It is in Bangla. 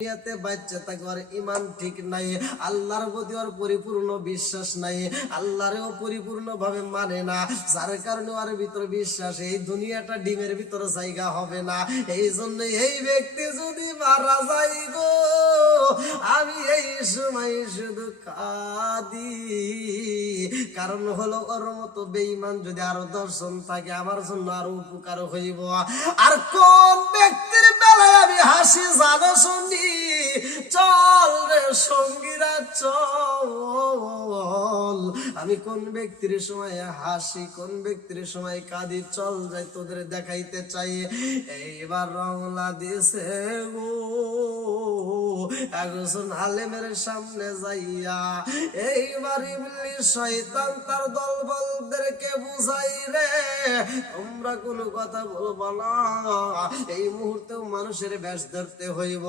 দুনিয়াতে বাচ্চা থাকে ওর ইমান ঠিক নাই, আল্লাহর প্রতি ওর পরিপূর্ণ বিশ্বাস নাই আল্লাহরেও মানে না, যার কারণে ওর ভিতর বিশ্বাস, এই দুনিয়াটা ডিমের ভিতরে জায়গা হবে না। এই জন্য এই ব্যক্তি যদি মারা গো, আমি এই সময় শুধু কাঁদি। কারণ হলো ওর মতো বেঈমান যদি আরও দর্শন থাকে, আমার জন্য আরও উপকার হইব। আর কোন ব্যক্তির বেলায় আমি হাসি জানো শুনি, চল রে সঙ্গীরা, চল। আমি কোন ব্যক্তির সময় হাসি, কোন ব্যক্তির সময় কাঁদি, চল যাই তোদের দেখাইতে চাই। এইবার রংলা দিছে গো। একজন আলেমের সামনে যাইয়া, এইবার ইবলি শয়তান তার দলবলদেরকে বুঝাই রে, তোমরা কোনো কথা বলব না, এই মুহূর্তেও মানুষের বেশ ধরতে হইব।